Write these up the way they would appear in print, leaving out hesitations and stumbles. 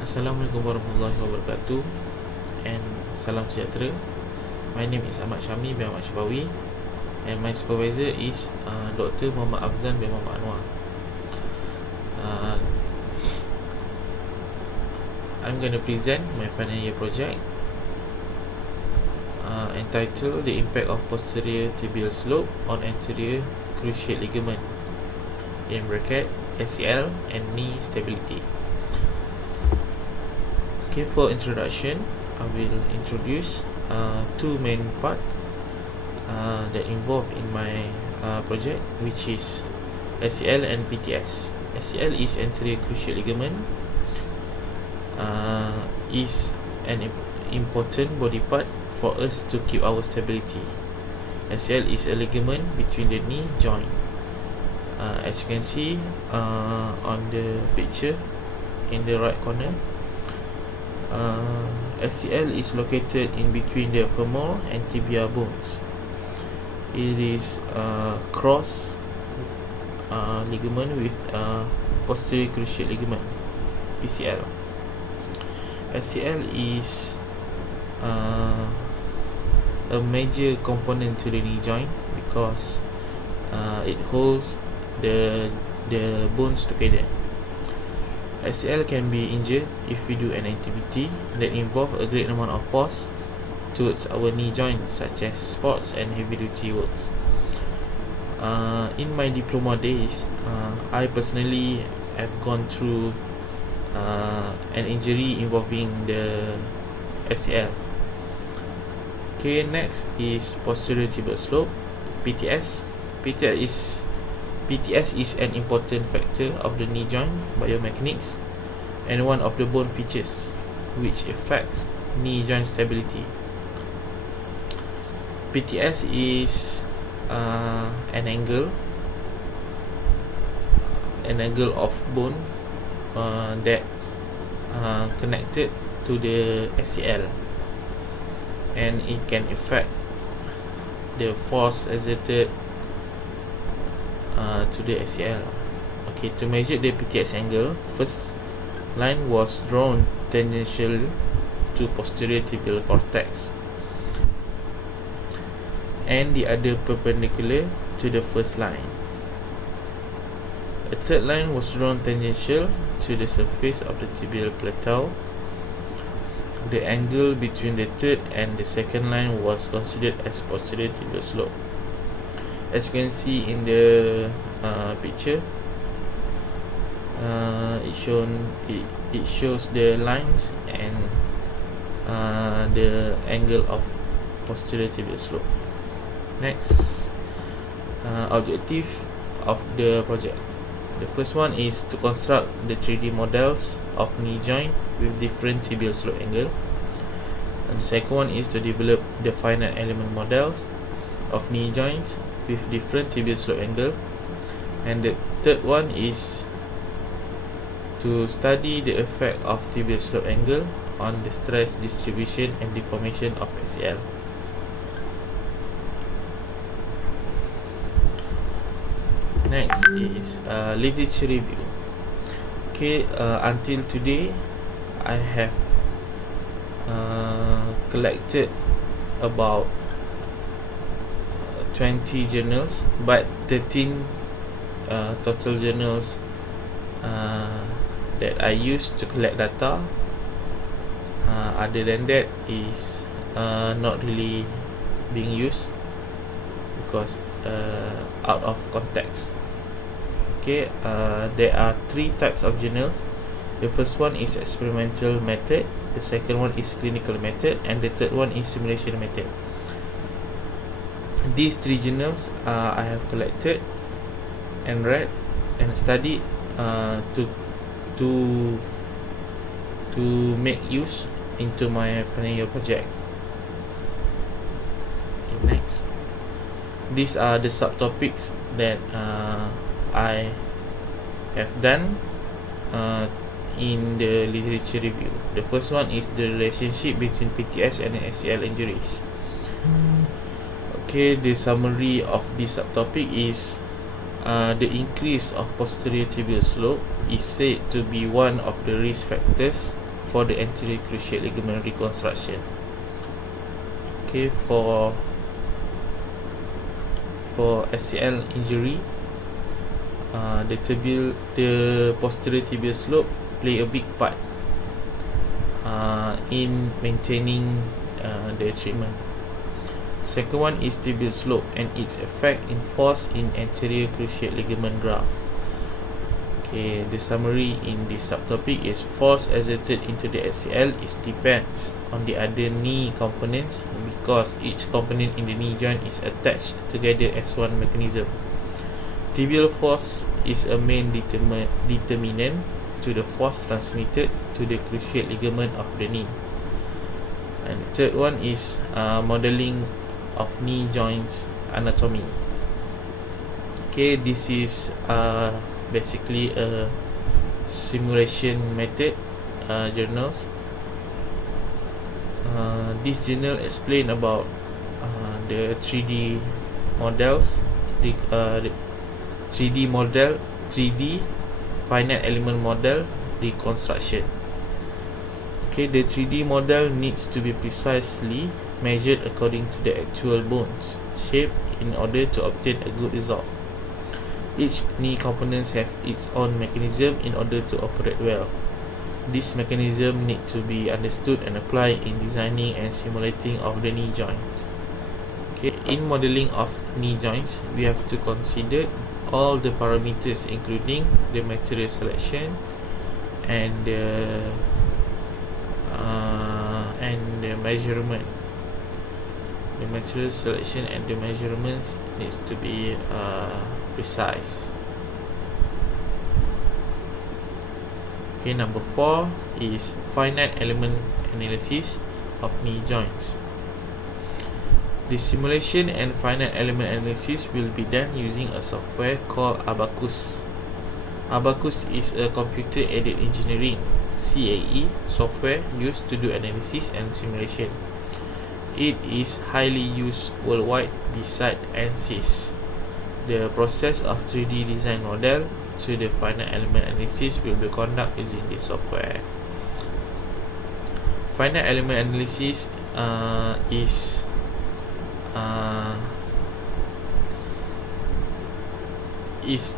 Assalamualaikum warahmatullahi wabarakatuh, and salam sejahtera. My name is SYAHMI bin SHAPAWI, and my supervisor is Dr. Muhammad Afzan bin Muhammad Anwar. I'm going to present my final year project entitled The Impact of Posterior Tibial Slope on Anterior Cruciate Ligament in bracket ACL and Knee Stability. Okay, for introduction, I will introduce two main parts that involved in my project, which is SCL and PTS. SCL is anterior cruciate ligament, is an important body part for us to keep our stability. SCL is a ligament between the knee joint. As you can see on the picture in the right corner, SCL is located in between the femoral and tibia bones. It is cross ligament with posterior cruciate ligament, PCL. SCL is a major component to the knee joint because it holds the bones together. SCL can be injured if we do an activity that involves a great amount of force towards our knee joints, such as sports and heavy duty works. In my diploma days, I personally have gone through an injury involving the SCL. Okay, next is posterior tibial slope, PTS. PTS is an important factor of the knee joint biomechanics and one of the bone features which affects knee joint stability. PTS is an angle of bone that connected to the SCL, and it can affect the force exerted to the SCL. Okay, to measure the PTS angle, first line was drawn tangential to posterior tibial cortex, and the other perpendicular to the first line. A third line was drawn tangential to the surface of the tibial plateau. The angle between the third and the second line was considered as posterior tibial slope. As you can see in the picture, it shows the lines and the angle of posterior tibial slope. Next, objective of the project. The first one is to construct the 3D models of knee joint with different tibial slope angle. And the second one is to develop the finite element models of knee joints with different tibial slope angle. And the third one is to study the effect of tibial slope angle on the stress distribution and deformation of SCL. Next is literature review. Okay, until today I have collected about 20 journals, but 13 total journals that I used to collect data. Other than that is not really being used because out of context. Okay, there are three types of journals. The first one is experimental method, the second one is clinical method, and the third one is simulation method. These three journals I have collected and read and studied to make use into my final year project. Okay, next, these are the subtopics that I have done in the literature review. The first one is the relationship between PTS and SCL injuries. Okay, the summary of this subtopic is the increase of posterior tibial slope is said to be one of the risk factors for the anterior cruciate ligament reconstruction. Okay, for SCL injury, the posterior tibial slope play a big part in maintaining the treatment. Second one is tibial slope and its effect in force in anterior cruciate ligament graft. Okay, the summary in this subtopic is force exerted into the SCL is depends on the other knee components because each component in the knee joint is attached together as one mechanism. Tibial force is a main determinant to the force transmitted to the cruciate ligament of the knee. And the third one is modeling of knee joints anatomy. Okay, this is basically a simulation method journals. This journal explain about the 3D models, the 3D finite element model reconstruction. Okay, the 3D model needs to be precisely measured according to the actual bones shape in order to obtain a good result. Each knee components have its own mechanism in order to operate well. This mechanism need to be understood and applied in designing and simulating of the knee joints. Okay, in modeling of knee joints, we have to consider all the parameters including the material selection and the measurement. The material selection and the measurements needs to be precise. Okay, number 4 is finite element analysis of knee joints. The simulation and finite element analysis will be done using a software called Abacus. Abacus is a computer-aided engineering (CAE) software used to do analysis and simulation. It is highly used worldwide besides ANSYS. The process of 3D design model to the finite element analysis will be conducted using this software. Finite element analysis is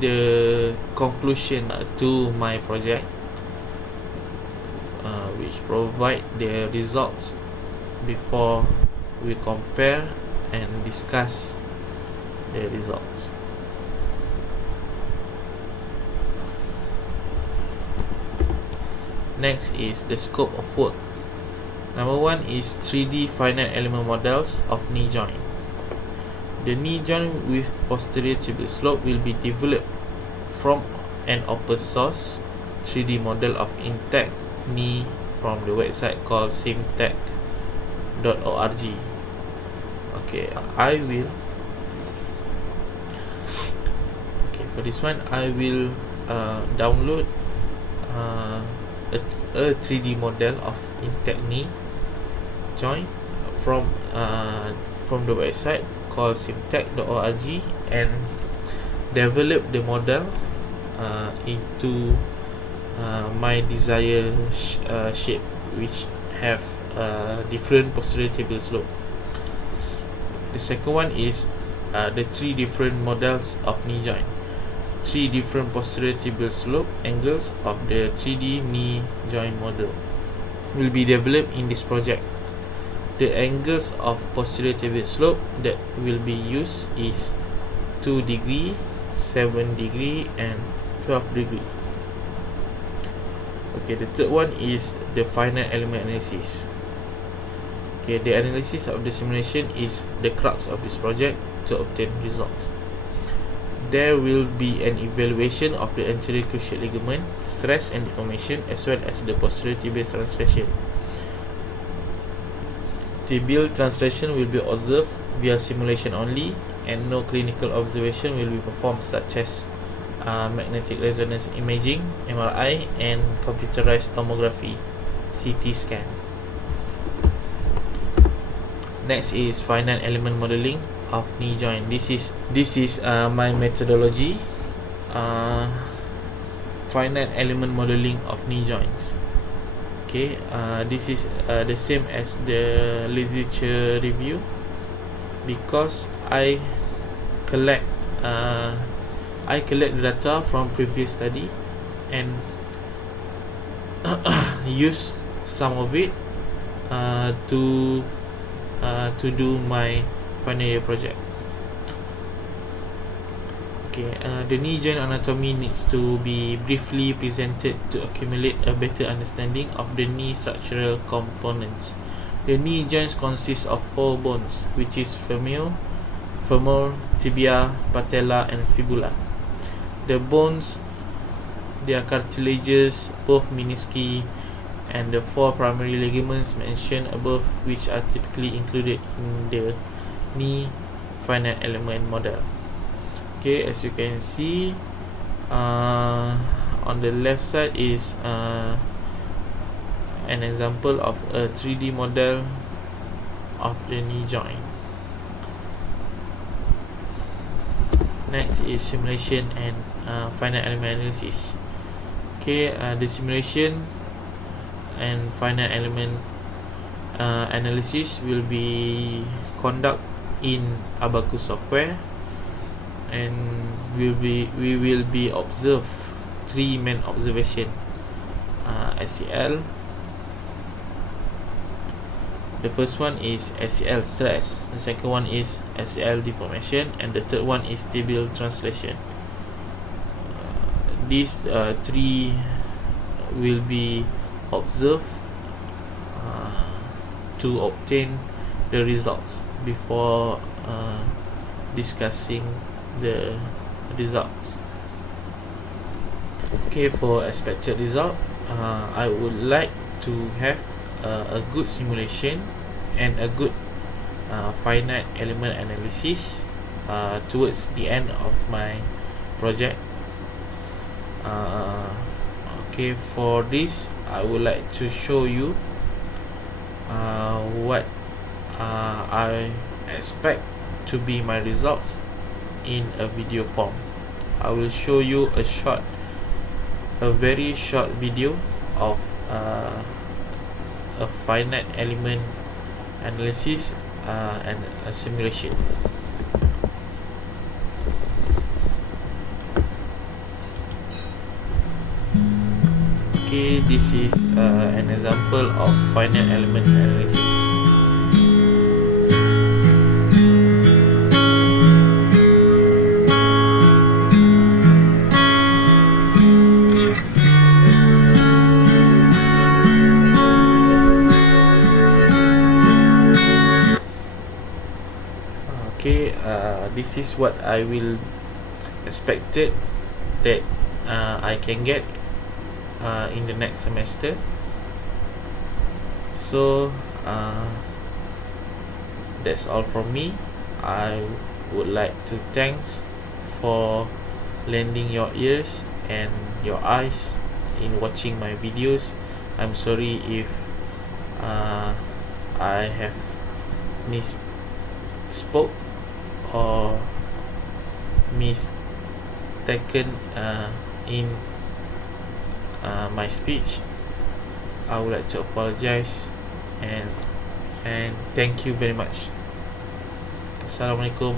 the conclusion to my project, which provide the results before we compare and discuss the results. Next is the scope of work. Number 1 is 3D finite element models of knee joint. The knee joint with posterior tibial slope will be developed from an open source 3D model of intact knee from the website called simtech.org. Okay, for this one I will download a 3D model of intact knee joint from the website called simtech.org and develop the model into my desired shape, which have different posterior tibial slope. The second one is the 3 different models of knee joint. 3 different posterior tibial slope angles of the 3D knee joint model will be developed in this project. The angles of posterior tibial slope that will be used is 2 degree, 7 degree and 12 degree. Okay, the third one is the finite element analysis. Okay, the analysis of the simulation is the crux of this project to obtain results. There will be an evaluation of the anterior cruciate ligament, stress and deformation, as well as the posterior tibial translation. Tibial translation will be observed via simulation only, and no clinical observation will be performed, such as magnetic resonance imaging (MRI) and computerized tomography (CT scan). Next is finite element modeling of knee joint. This is my methodology. Finite element modeling of knee joints. Okay, this is the same as the literature review, because I collect the data from previous study and use some of it to do my final year project. Okay, the knee joint anatomy needs to be briefly presented to accumulate a better understanding of the knee structural components. The knee joints consist of 4 bones, which is femur, tibia, patella, and fibula. The bones, they are cartilages, both menisci, and the 4 primary ligaments mentioned above, which are typically included in the knee finite element model. Okay, as you can see, on the left side is an example of a 3D model of the knee joint. Next is simulation and finite element analysis. Okay, the simulation and finite element analysis will be conducted in Abacus software, and we will be observe 3 main observation: SCL. The first one is SCL stress, the second one is SCL deformation, and the third one is tibial translation. These 3 will be observed to obtain the results before discussing the results. Okay, for expected result, I would like to have a good simulation and a good finite element analysis towards the end of my project. Okay, for this I would like to show you what I expect to be my results in a video form. I will show you a very short video of a finite element analysis and a simulation. Okay, this is an example of finite element analysis. Okay, this is what I will expected that I can get in the next semester. So that's all from me. I would like to thanks for lending your ears and your eyes in watching my videos. I'm sorry if I have misspoke or mistaken in my speech. I would like to apologize and thank you very much. Assalamualaikum